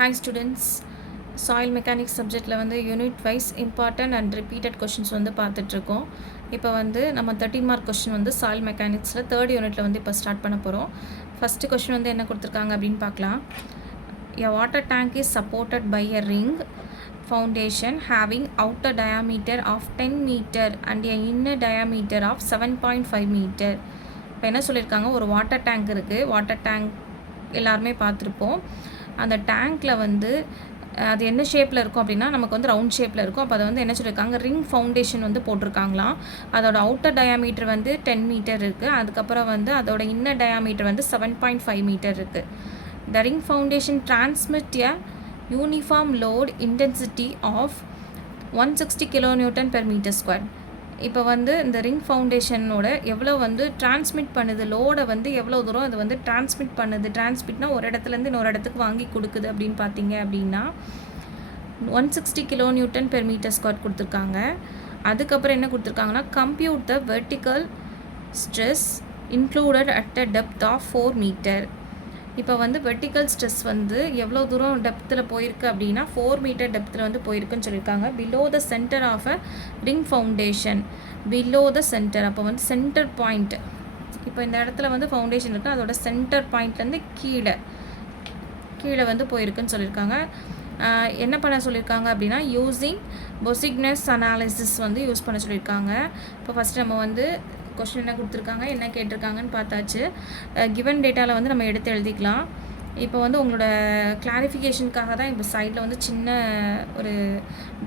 Hi students, soil mechanics subjectல வந்து unit wise important and repeated questions வந்து பார்த்துட்டு இருக்கோம். இப்போ வந்து நம்ம 13 மார்க் கொஸ்டின் வந்து soil mechanicsல தேர்ட் யூனிட்ல வந்து இப்போ ஸ்டார்ட் பண்ண போகிறோம். ஃபர்ஸ்ட் கொஸ்டின் வந்து என்ன கொடுத்துருக்காங்க அப்படின்னு பார்க்கலாம். A water tank is supported by a ring foundation having outer diameter of 10 meter and a inner diameter of 7.5 meter. இப்போ என்ன சொல்லியிருக்காங்க, ஒரு வாட்டர் டேங்க் இருக்குது. வாட்டர் டேங்க் எல்லாருமே பார்த்துருப்போம். அந்த டேங்க்கில் வந்து அது என்ன ஷேப்பில் இருக்கும் அப்படின்னா நமக்கு வந்து ரவுண்ட் ஷேப்பில் இருக்கும். அப்போ அதை வந்து என்ன சொல்லியிருக்காங்க, ரிங் ஃபவுண்டேஷன் வந்து போட்டிருக்காங்களாம். அதோட அவுட்டர் டயாமீட்டர் வந்து 10 மீட்டர் இருக்குது. அதுக்கப்புறம் வந்து அதோட இன்னர் டயாமீட்டர் வந்து 7.5 மீட்டர் இருக்குது. The ring foundation transmit a uniform load intensity of 160 kilonewton per meter square. இப்போ வந்து இந்த ரிங் ஃபவுண்டேஷனோட எவ்வளோ வந்து டிரான்ஸ்மிட் பண்ணுது, லோடை வந்து எவ்வளோ தூரம் அது வந்து டிரான்ஸ்மிட் பண்ணுது. டிரான்ஸ்மிட்னா ஒரு இடத்துலேருந்து இன்னொரு இடத்துக்கு வாங்கி கொடுக்குது அப்படின்னு பார்த்தீங்க அப்படின்னா 160 kilonewton per meter square கொடுத்துருக்காங்க. அதுக்கப்புறம் என்ன கொடுத்துருக்காங்கன்னா, compute the vertical stress included at the depth of 4 metre. இப்போ வந்து வெர்டிக்கல் ஸ்ட்ரெஸ் வந்து எவ்வளோ தூரம் டெப்த்தில் போயிருக்கு அப்படின்னா 4 மீட்டர் டெப்த்தில் வந்து போயிருக்குன்னு சொல்லியிருக்காங்க. Below the centre of a ring foundation, below the centre. அப்போ வந்து சென்டர் பாயிண்ட், இப்போ இந்த இடத்துல வந்து ஃபவுண்டேஷன் இருக்குது, அதோட சென்டர் பாயிண்ட்லேருந்து கீழே வந்து போயிருக்குன்னு சொல்லியிருக்காங்க. என்ன பண்ண சொல்லியிருக்காங்க அப்படின்னா, யூஸிங் பொசிக்னஸ் அனாலிசிஸ் வந்து யூஸ் பண்ண சொல்லியிருக்காங்க. இப்போ ஃபஸ்ட்டு நம்ம வந்து கொஸ்டின் என்ன கொடுத்துருக்காங்க, என்ன கேட்டிருக்காங்கன்னு பார்த்தாச்சு. கிவன் டேட்டாவில் வந்து நம்ம எடுத்து எழுதிக்கலாம். இப்போ வந்து உங்களோட கிளாரிஃபிகேஷனுக்காக தான் இப்போ சைடில் வந்து சின்ன ஒரு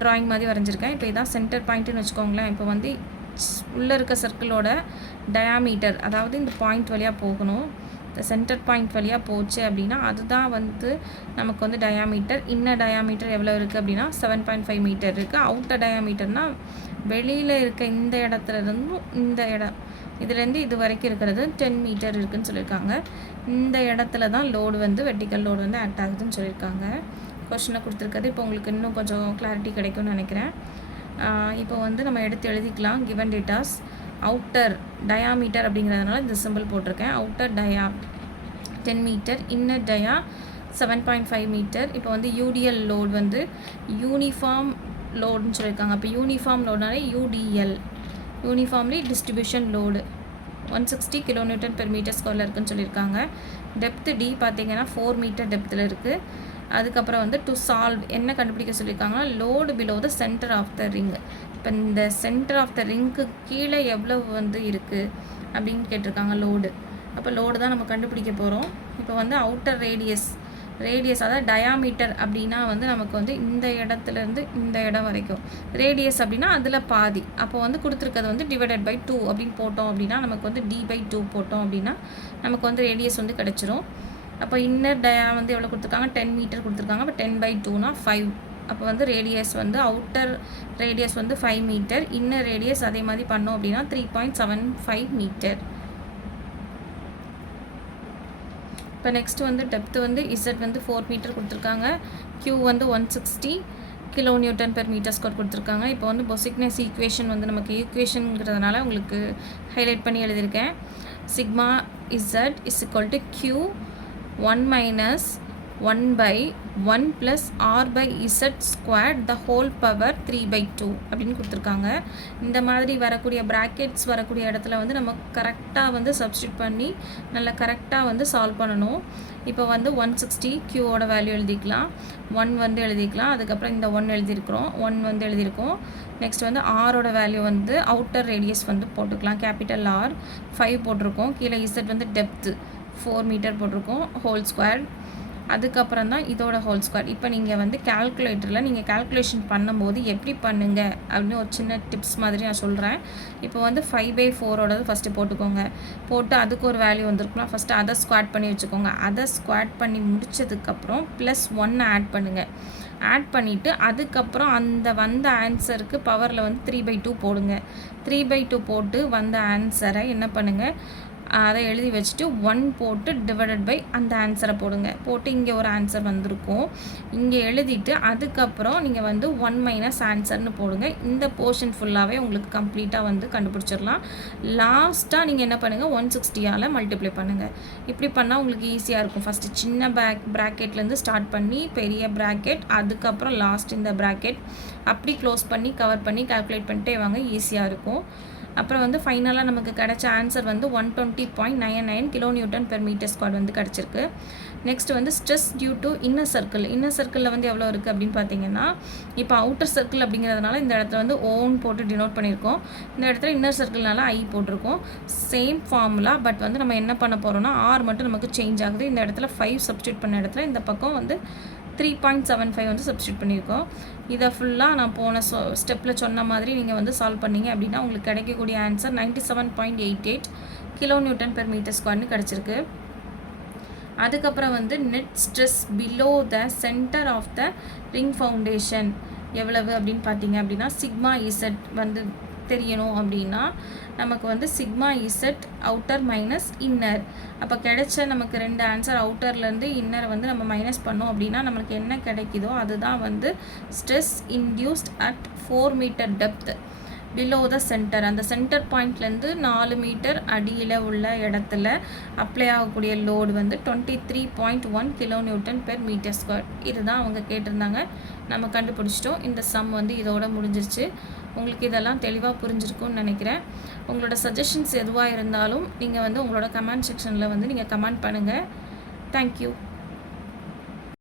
ட்ராயிங் மாதிரி வரைஞ்சிருக்கேன். இப்போ இதான் சென்டர் பாயிண்ட்டுன்னு வச்சுக்கோங்களேன். இப்போ வந்து உள்ளே இருக்க சர்க்கிளோட டயாமீட்டர், அதாவது இந்த பாயிண்ட் வழியாக போகணும். இந்த சென்டர் பாயிண்ட் வழியாக போச்சு அப்படின்னா அதுதான் வந்து நமக்கு வந்து டயாமீட்டர். இன்னர் டயாமீட்டர் எவ்வளோ இருக்குது அப்படின்னா 7.5 மீட்டர் இருக்குது. அவுட்டர் டயாமீட்டர்னால் வெளியில் இருக்க இந்த இடத்துலேருந்தும் இந்த இடம் இதுலேருந்து இது வரைக்கும் இருக்கிறது 10 மீட்டர் இருக்குதுன்னு சொல்லியிருக்காங்க. இந்த இடத்துல தான் லோடு வந்து வெர்டிக்கல் லோடு வந்து ஆக்ட் ஆகுதுன்னு சொல்லியிருக்காங்க. கொஸ்டினை கொடுத்துருக்கிறது இப்போ உங்களுக்கு இன்னும் கொஞ்சம் கிளாரிட்டி கிடைக்கும்னு நினைக்கிறேன். இப்போ வந்து நம்ம எடுத்து எழுதிக்கலாம். கிவன் டேட்டாஸ் அவுட்டர் டயாமீட்டர் அப்படிங்கிறதுனால இந்த சிம்பிள் போட்டிருக்கேன். Outer dia 10 metre, inner dia 7.5 metre. இப்போ வந்து யூடிஎல் லோடு வந்து யூனிஃபார்ம் லோடுன்னு சொல்லியிருக்காங்க. அப்போ யூனிஃபார்ம் லோடுனாலே UDL, uniformly distribution load 160 kilonewton per meter ஸ்கொயரில் இருக்குதுன்னு சொல்லியிருக்காங்க. டெப்த்து டி பார்த்தீங்கன்னா 4 மீட்டர் டெப்த்தில் இருக்குது. அதுக்கப்புறம் வந்து டு சால்வ் என்ன கண்டுபிடிக்க சொல்லியிருக்காங்கன்னா, load below the centre of the ring. இப்போ இந்த சென்டர் ஆஃப் த ரிங்க்கு கீழே எவ்வளவு வந்து இருக்குது அப்படின்னு கேட்டிருக்காங்க லோடு. அப்போ லோடு தான் நம்ம கண்டுபிடிக்க போகிறோம். இப்போ வந்து அவுட்டர் ரேடியஸ், அதாவது டயாமீட்டர் அப்படின்னா வந்து நமக்கு வந்து இந்த இடத்துலேருந்து இந்த இடம் வரைக்கும். ரேடியஸ் அப்படின்னா அதில் பாதி. அப்போ வந்து கொடுத்துருக்கிறது வந்து டிவைடட் பை 2 அப்படின்னு போட்டோம் அப்படின்னா நமக்கு வந்து d/2 போட்டோம் அப்படின்னா நமக்கு வந்து ரேடியஸ் வந்து கிடச்சிரும். அப்போ இன்னர் டயா வந்து எவ்வளோ கொடுத்துருக்காங்க, 10 மீட்டர் கொடுத்துருக்காங்க. அப்போ 10/2னா 5. அப்போ வந்து ரேடியஸ் வந்து அவுட்டர் ரேடியஸ் வந்து 5 மீட்டர், இன்னர் ரேடியஸ் அதே மாதிரி பண்ணோம் அப்படின்னா 3.75 மீட்டர். இப்போ நெக்ஸ்ட் வந்து டெப்த் வந்து இசட் வந்து 4 மீட்டர் கொடுத்துருக்காங்க. Q வந்து 160 kilonewton per meter square கொடுத்துருக்காங்க. இப்போ வந்து பொசிக்னஸ் ஈக்குவேஷன் வந்து நமக்கு ஈக்குவேஷனுங்கிறதுனால உங்களுக்கு ஹைலைட் பண்ணி எழுதியிருக்கேன். Sigma Z is equal to Q 1 minus 1/1 plus R by Z squared the whole power 3/2 அப்படின்னு கொடுத்துருக்காங்க. இந்த மாதிரி வரக்கூடிய ப்ராக்கெட்ஸ் வரக்கூடிய இடத்துல வந்து நம்ம கரெக்டாக வந்து சப்ஸ்டியூட் பண்ணி நல்லா கரெக்டாக வந்து சால்வ் பண்ணணும். இப்போ வந்து 160 Qவோட வேல்யூ எழுதிக்கலாம், 1 வந்து எழுதிக்கலாம். அதுக்கப்புறம் இந்த 1 எழுதியிருக்கிறோம், 1 வந்து எழுதியிருக்கோம். நெக்ஸ்ட் வந்து ஆரோட வேல்யூ வந்து அவுட்டர் ரேடியஸ் வந்து போட்டுக்கலாம், கேபிட்டல் R 5 போட்டிருக்கோம். கீழே இசட் வந்து டெப்த்து 4 மீட்டர் போட்டிருக்கோம், ஹோல் ஸ்கொயர். அதுக்கப்புறம் தான் இதோட ஹோல் ஸ்கொயர். இப்போ நீங்கள் வந்து கால்குலேட்டரில் நீங்கள் கால்குலேஷன் பண்ணும்போது எப்படி பண்ணுங்க அப்படின்னு ஒரு சின்ன டிப்ஸ் மாதிரி நான் சொல்கிறேன். இப்போ வந்து 5/4ஓடது ஃபஸ்ட்டு போட்டுக்கோங்க. போட்டு அதுக்கு ஒரு வேல்யூ வந்துருக்குன்னா ஃபஸ்ட்டு அதை ஸ்குவாட் பண்ணி வச்சுக்கோங்க. அதை ஸ்குவாட் பண்ணி முடித்ததுக்கப்புறம் +1 ஆட் பண்ணுங்கள். ஆட் பண்ணிவிட்டு அதுக்கப்புறம் அந்த வந்த ஆன்சருக்கு பவரில் வந்து 3/2 போடுங்க. 3/2 போட்டு வந்த ஆன்சரை என்ன பண்ணுங்கள், அதை எழுதி வச்சுட்டு 1 போட்டு டிவைடட் பை அந்த ஆன்சரை போடுங்க. போட்டு இங்கே ஒரு ஆன்சர் வந்திருக்கும். இங்கே எழுதிட்டு அதுக்கப்புறம் நீங்கள் வந்து 1 மைனஸ் ஆன்சர்னு போடுங்க. இந்த போர்ஷன் ஃபுல்லாகவே உங்களுக்கு கம்ப்ளீட்டாக வந்து கண்டுபிடிச்சிடலாம். லாஸ்ட்டாக நீங்கள் என்ன பண்ணுங்கள், 160ஆல் மல்டிப்ளை பண்ணுங்கள். இப்படி பண்ணால் உங்களுக்கு ஈஸியாக இருக்கும். ஃபஸ்ட்டு சின்ன ப்ராக்கெட்லேருந்து ஸ்டார்ட் பண்ணி பெரிய ப்ராக்கெட், அதுக்கப்புறம் லாஸ்ட் இந்த ப்ராக்கெட் அப்படி க்ளோஸ் பண்ணி கவர் பண்ணி கால்குலேட் பண்ணிட்டே வாங்க, ஈஸியாக இருக்கும். அப்புறம் வந்து ஃபைனலாக நமக்கு கிடைச்ச ஆன்சர் வந்து 120.99 kN/m² வந்து கிடச்சிருக்கு. நெக்ஸ்ட் வந்து ஸ்ட்ரெஸ் டியூ டு இன்னர் சர்க்கிளில் வந்து எவ்வளோ இருக்குது அப்படின்னு பார்த்தீங்கன்னா, இப்போ அவுட்டர் சர்க்கிள் அப்படிங்கிறதுனால இந்த இடத்துல வந்து ஓன் போட்டு டினோட் பண்ணியிருக்கோம். இந்த இடத்துல இன்னர் சர்க்கிள்னால ஐ போட்டிருக்கோம். சேம் ஃபார்முலா, பட் வந்து நம்ம என்ன பண்ண போகிறோம்னா ஆர் மட்டும் நமக்கு சேஞ்ச் ஆகுது. இந்த இடத்துல 5 சப்ஸ்டியூட் பண்ண இடத்துல இந்த பக்கம் வந்து 3.75 வந்து சப்ஸ்டியூட் பண்ணியிருக்கோம். இதை ஃபுல்லாக நான் போன ஸ்டெப்பில் சொன்ன மாதிரி நீங்கள் வந்து சால்வ் பண்ணிங்க அப்படின்னா உங்களுக்கு கிடைக்கக்கூடிய ஆன்சர் 97.88 kN/m² கிடச்சிருக்கு. அதுக்கப்புறம் வந்து net stress below the centre of the ring foundation எவ்வளவு அப்படின்னு பார்த்தீங்க அப்படின்னா, சிக்மா இசட் வந்து தெரியணும் அப்படின்னா நமக்கு வந்து sigma Z outer minus inner. அப்போ கிடைச்ச நமக்கு 2 ஆன்சர், அவுட்டர்லேருந்து இன்னரை வந்து நம்ம மைனஸ் பண்ணோம் அப்படின்னா நம்மளுக்கு என்ன கிடைக்குதோ அதுதான் வந்து stress induced at 4 metre depth below the centre. அந்த சென்டர் பாயிண்ட்லேருந்து 4 மீட்டர் அடியில் உள்ள இடத்துல அப்ளை ஆகக்கூடிய லோடு வந்து 23.1 kN/m². இதுதான் அவங்க கேட்டிருந்தாங்க. நம்ம கண்டுபிடிச்சிட்டோம். இந்த சம் வந்து இதோட முடிஞ்சிருச்சு. உங்களுக்கு இதெல்லாம் தெளிவாக புரிஞ்சிருக்கும்னு நினைக்கிறேன். உங்களோட சஜஷன்ஸ் எதுவாக இருந்தாலும் நீங்கள் வந்து உங்களோட கமெண்ட் செக்ஷனில் வந்து நீங்கள் கமெண்ட் பண்ணுங்கள். தேங்க்யூ.